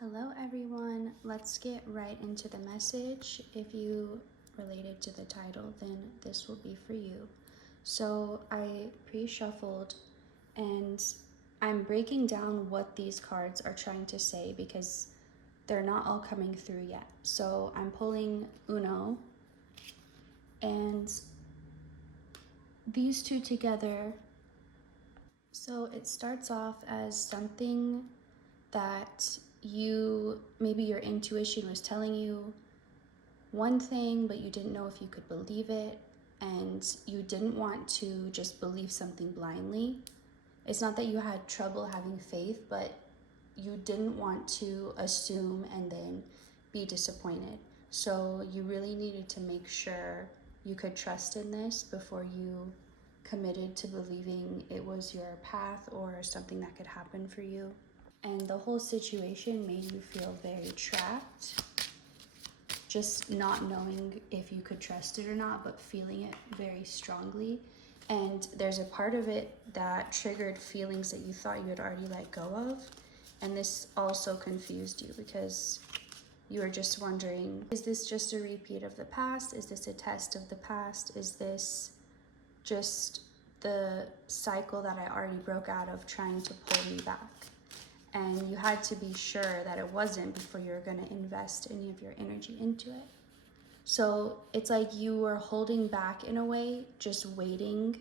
Hello everyone, let's get right into the message. If you related to the title, then this will be for you. So I pre-shuffled and I'm breaking down what these cards are trying to say because they're not all coming through yet. So I'm pulling Uno and these two together. So it starts off as something that maybe your intuition was telling you one thing, but you didn't know if you could believe it, and you didn't want to just believe something blindly. It's not that you had trouble having faith, but you didn't want to assume and then be disappointed. So you really needed to make sure you could trust in this before you committed to believing it was your path or something that could happen for you. And the whole situation made you feel very trapped, just not knowing if you could trust it or not, but feeling it very strongly. And there's a part of it that triggered feelings that you thought you had already let go of. And this also confused you because you were just wondering, is this just a repeat of the past? Is this a test of the past? Is this just the cycle that I already broke out of trying to pull me back? And you had to be sure that it wasn't before you were going to invest any of your energy into it. So it's like you were holding back in a way, just waiting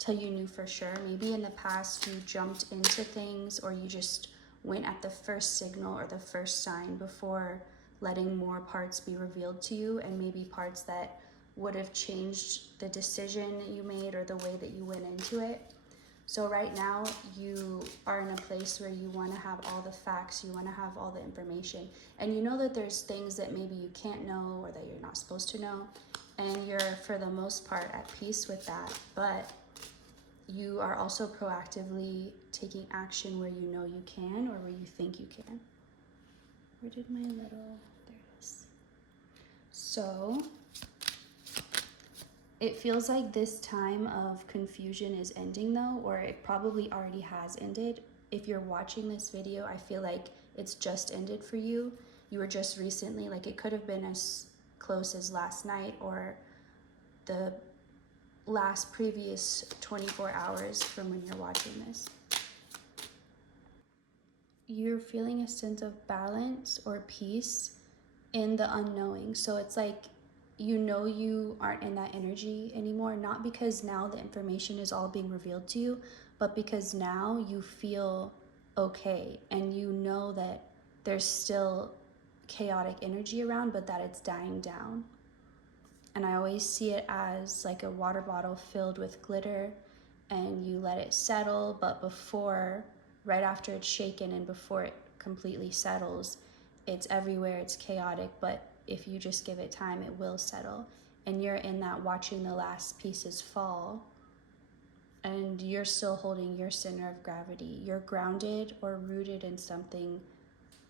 till you knew for sure. Maybe in the past you jumped into things, or you just went at the first signal or the first sign before letting more parts be revealed to you, and maybe parts that would have changed the decision you made or the way that you went into it. So right now you are in a place where you want to have all the facts, you want to have all the information, and you know that there's things that maybe you can't know or that you're not supposed to know, and you're for the most part at peace with that. But you are also proactively taking action where you know you can or where you think you can. Where did my little, there it is. So it feels like this time of confusion is ending though, or it probably already has ended. If you're watching this video, I feel like it's just ended for you. You were just recently, like it could have been as close as last night or the last previous 24 hours from when you're watching this. You're feeling a sense of balance or peace in the unknowing. So it's like, you know, you aren't in that energy anymore, not because now the information is all being revealed to you, but because now you feel okay and you know that there's still chaotic energy around, but that it's dying down. And I always see it as like a water bottle filled with glitter, and you let it settle, but right after it's shaken and before it completely settles, it's everywhere, it's chaotic, but if you just give it time, it will settle. And you're in that watching the last pieces fall, and you're still holding your center of gravity. You're grounded or rooted in something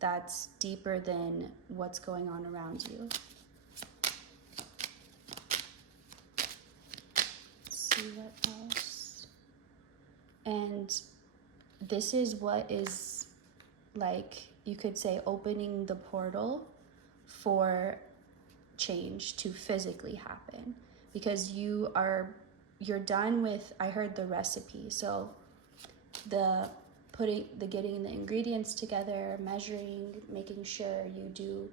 that's deeper than what's going on around you. Let's see what else. And this is what is, like, you could say, opening the portal for change to physically happen, because you're done with, I heard, the recipe. So the getting the ingredients together, measuring, making sure you do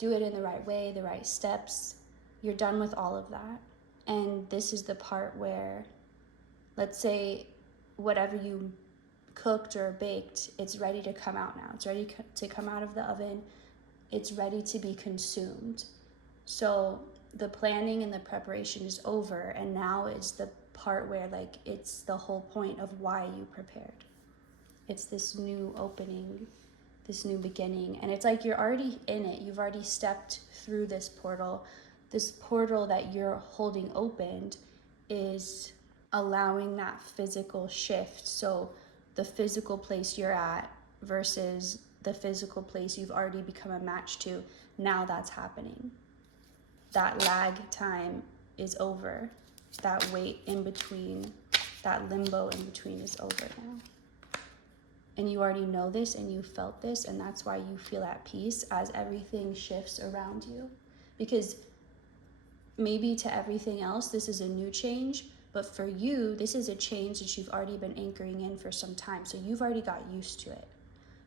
it in the right way, the right steps. You're done with all of that. And this is the part where, let's say whatever you cooked or baked, it's ready to come out now. It's ready to come out of the oven. It's ready to be consumed. So the planning and the preparation is over, and now is the part where, like, it's the whole point of why you prepared. It's this new opening, this new beginning, and it's like you're already in it. You've already stepped through this portal. This portal that you're holding opened is allowing that physical shift. So the physical place you're at versus the physical place you've already become a match to, now that's happening. That lag time is over. That wait in between, that limbo in between is over now. and you already know this and you felt this, and that's why you feel at peace as everything shifts around you. Because maybe to everything else this is a new change, but for you this is a change that you've already been anchoring in for some time, so you've already got used to it.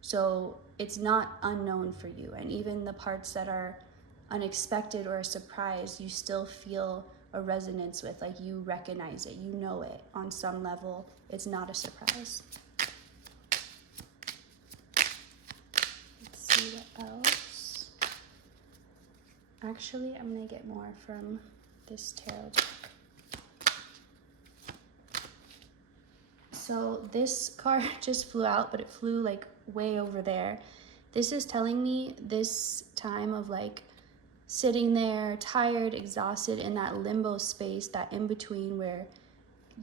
So it's not unknown for you, and even the parts that are unexpected or a surprise, you still feel a resonance with, like you recognize it, you know it on some level. It's not a surprise. Let's see what else. Actually, I'm gonna get more from this tarot deck. So this card just flew out, but it flew like way over there. This is telling me this time of like sitting there tired, exhausted, in that limbo space, that in between where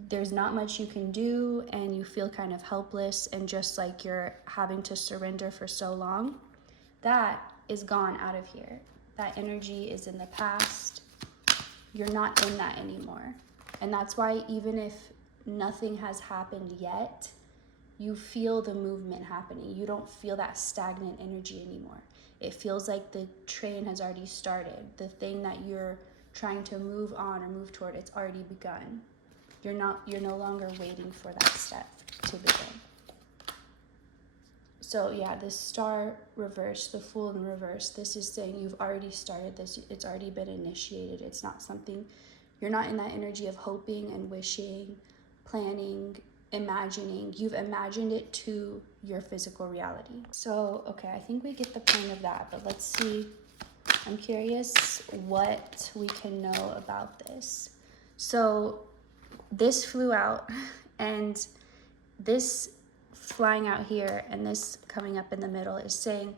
there's not much you can do and you feel kind of helpless and just like you're having to surrender for so long. That is gone out of here. That energy is in the past. You're not in that anymore. And that's why even if nothing has happened yet, you feel the movement happening. You don't feel that stagnant energy anymore. It feels like the train has already started. The thing that you're trying to move on or move toward, it's already begun. You're no longer waiting for that step to begin. So yeah, the star reverse, the Fool in reverse, this is saying you've already started this. It's already been initiated. It's not something, you're not in that energy of hoping and wishing, planning, imagining. You've imagined it to your physical reality. So, okay, I think we get the point of that, but let's see. I'm curious what we can know about this. So this flew out, and this flying out here and this coming up in the middle is saying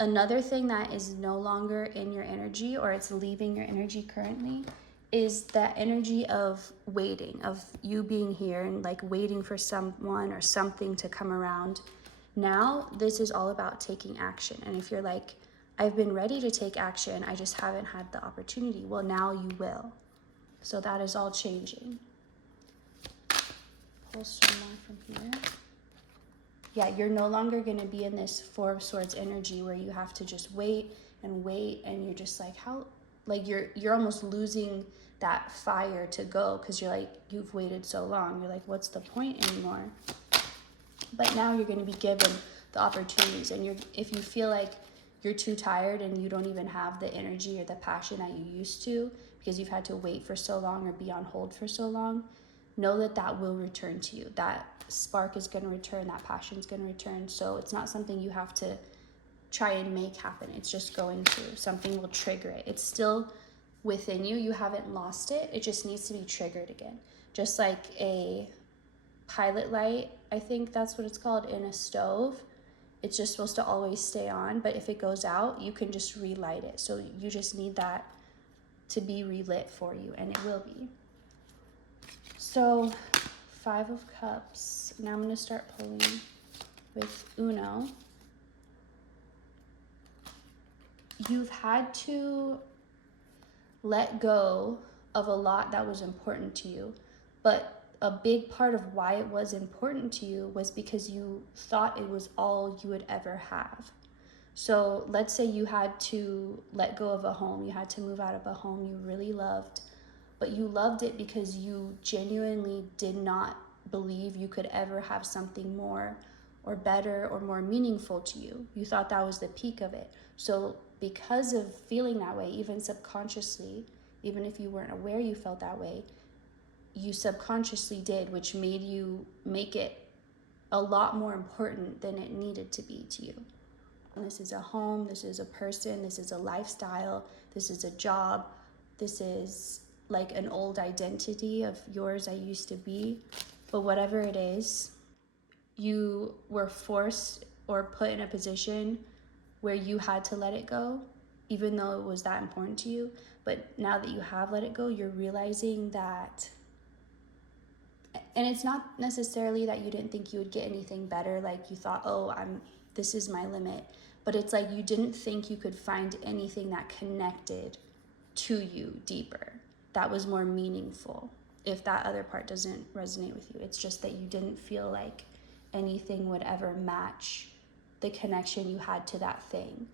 another thing that is no longer in your energy, or it's leaving your energy currently, is that energy of waiting, of you being here and like waiting for someone or something to come around. Now this is all about taking action. And if you're like, I've been ready to take action, I just haven't had the opportunity, well, now you will. So that is all changing. Pull some more from here. Yeah, you're no longer going to be in this Four of Swords energy where you have to just wait, and you're just like, how, like you're almost losing that fire to go, because you're like, you've waited so long. You're like, what's the point anymore? But now you're going to be given the opportunities, and if you feel like you're too tired and you don't even have the energy or the passion that you used to because you've had to wait for so long or be on hold for so long, know that that will return to you. That spark is going to return, that passion is going to return. So it's not something you have to try and make happen. It's just going to. Something will trigger it. It's still within you. You haven't lost it. It just needs to be triggered again. Just like a pilot light, I think that's what it's called, in a stove. It's just supposed to always stay on, but if it goes out, you can just relight it. So you just need that to be relit for you, and it will be. So 5 of Cups. Now I'm going to start pulling with Uno. You've had to let go of a lot that was important to you, but a big part of why it was important to you was because you thought it was all you would ever have. So let's say you had to let go of a home, you had to move out of a home you really loved, but you loved it because you genuinely did not believe you could ever have something more or better or more meaningful to you. You thought that was the peak of it. So because of feeling that way, even subconsciously, even if you weren't aware you felt that way, you subconsciously did, which made you make it a lot more important than it needed to be to you. This is a home, this is a person, this is a lifestyle, this is a job, this is like an old identity of yours I used to be. But whatever it is, you were forced or put in a position where you had to let it go, even though it was that important to you. But now that you have let it go, you're realizing that, and it's not necessarily that you didn't think you would get anything better, like you thought, oh, this is my limit, but it's like you didn't think you could find anything that connected to you deeper, that was more meaningful. If that other part doesn't resonate with you, it's just that you didn't feel like anything would ever match the connection you had to that thing,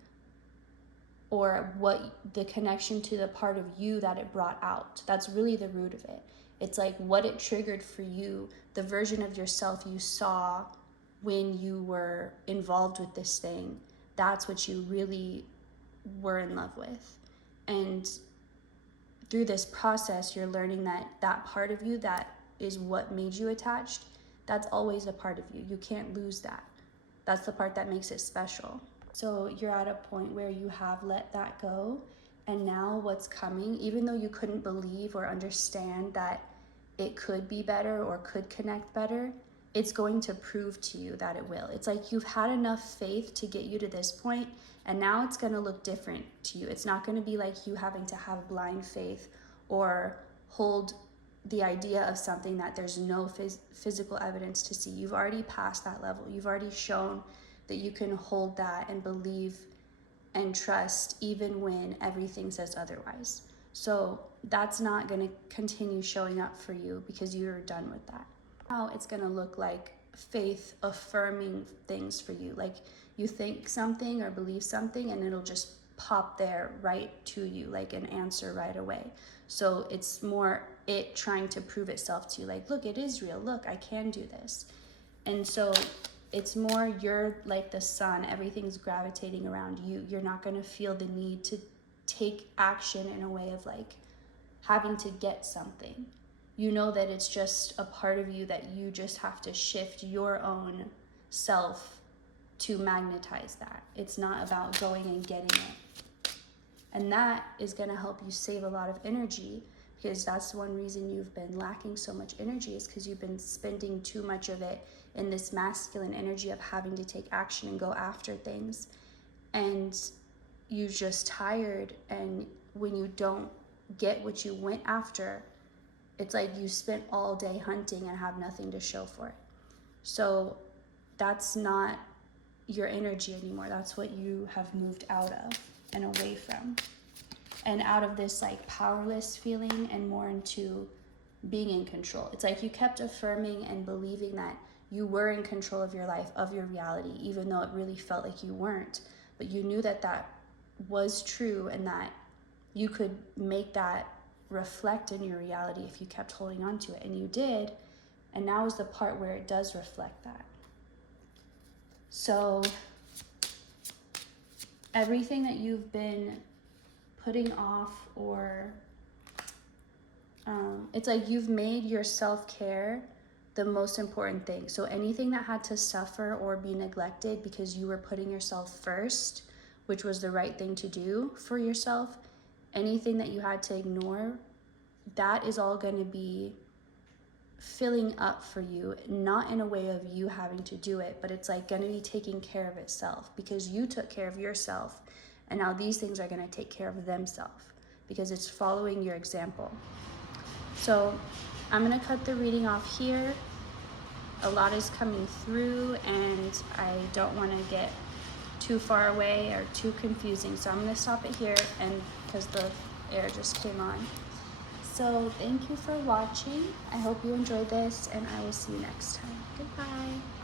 or what the connection to the part of you that it brought out. That's really the root of it. It's like what it triggered for you, the version of yourself you saw when you were involved with this thing. That's what you really were in love with. And through this process, you're learning that that part of you that is what made you attached, that's always a part of you. You can't lose that. That's the part that makes it special. So you're at a point where you have let that go, and now what's coming, even though you couldn't believe or understand that it could be better or could connect better, it's going to prove to you that it will. It's like you've had enough faith to get you to this point, and now it's going to look different to you. It's not going to be like you having to have blind faith or hold the idea of something that there's no physical evidence to see. You've already passed that level. You've already shown that you can hold that and believe and trust even when everything says otherwise. So that's not going to continue showing up for you because you're done with that. Now it's going to look like faith affirming things for you. Like you think something or believe something and it'll just pop there right to you, like an answer right away. So it's more it trying to prove itself to you, like, look, it is real. Look, I can do this. And so it's more you're like the sun. Everything's gravitating around you. You're not going to feel the need to take action in a way of like having to get something. You know that it's just a part of you that you just have to shift your own self to magnetize that. It's not about going and getting it. And that is going to help you save a lot of energy, because that's one reason you've been lacking so much energy, is because you've been spending too much of it in this masculine energy of having to take action and go after things. And you're just tired, and when you don't get what you went after, it's like you spent all day hunting and have nothing to show for it. So that's not your energy anymore. That's what you have moved out of and away from. And out of this like powerless feeling and more into being in control. It's like you kept affirming and believing that you were in control of your life, of your reality, even though it really felt like you weren't. But you knew that that was true and that you could make that reflect in your reality if you kept holding on to it. And you did. And now is the part where it does reflect that. So everything that you've been putting off, or it's like you've made your self-care the most important thing. So anything that had to suffer or be neglected because you were putting yourself first, which was the right thing to do for yourself, anything that you had to ignore, that is all going to be filling up for you, not in a way of you having to do it, but it's like going to be taking care of itself because you took care of yourself, and now these things are going to take care of themselves because it's following your example. So I'm going to cut the reading off here. A lot is coming through and I don't want to get too far away or too confusing, so I'm going to stop it here, and because the air just came on. So thank you for watching. I hope you enjoyed this, and I will see you next time. Goodbye.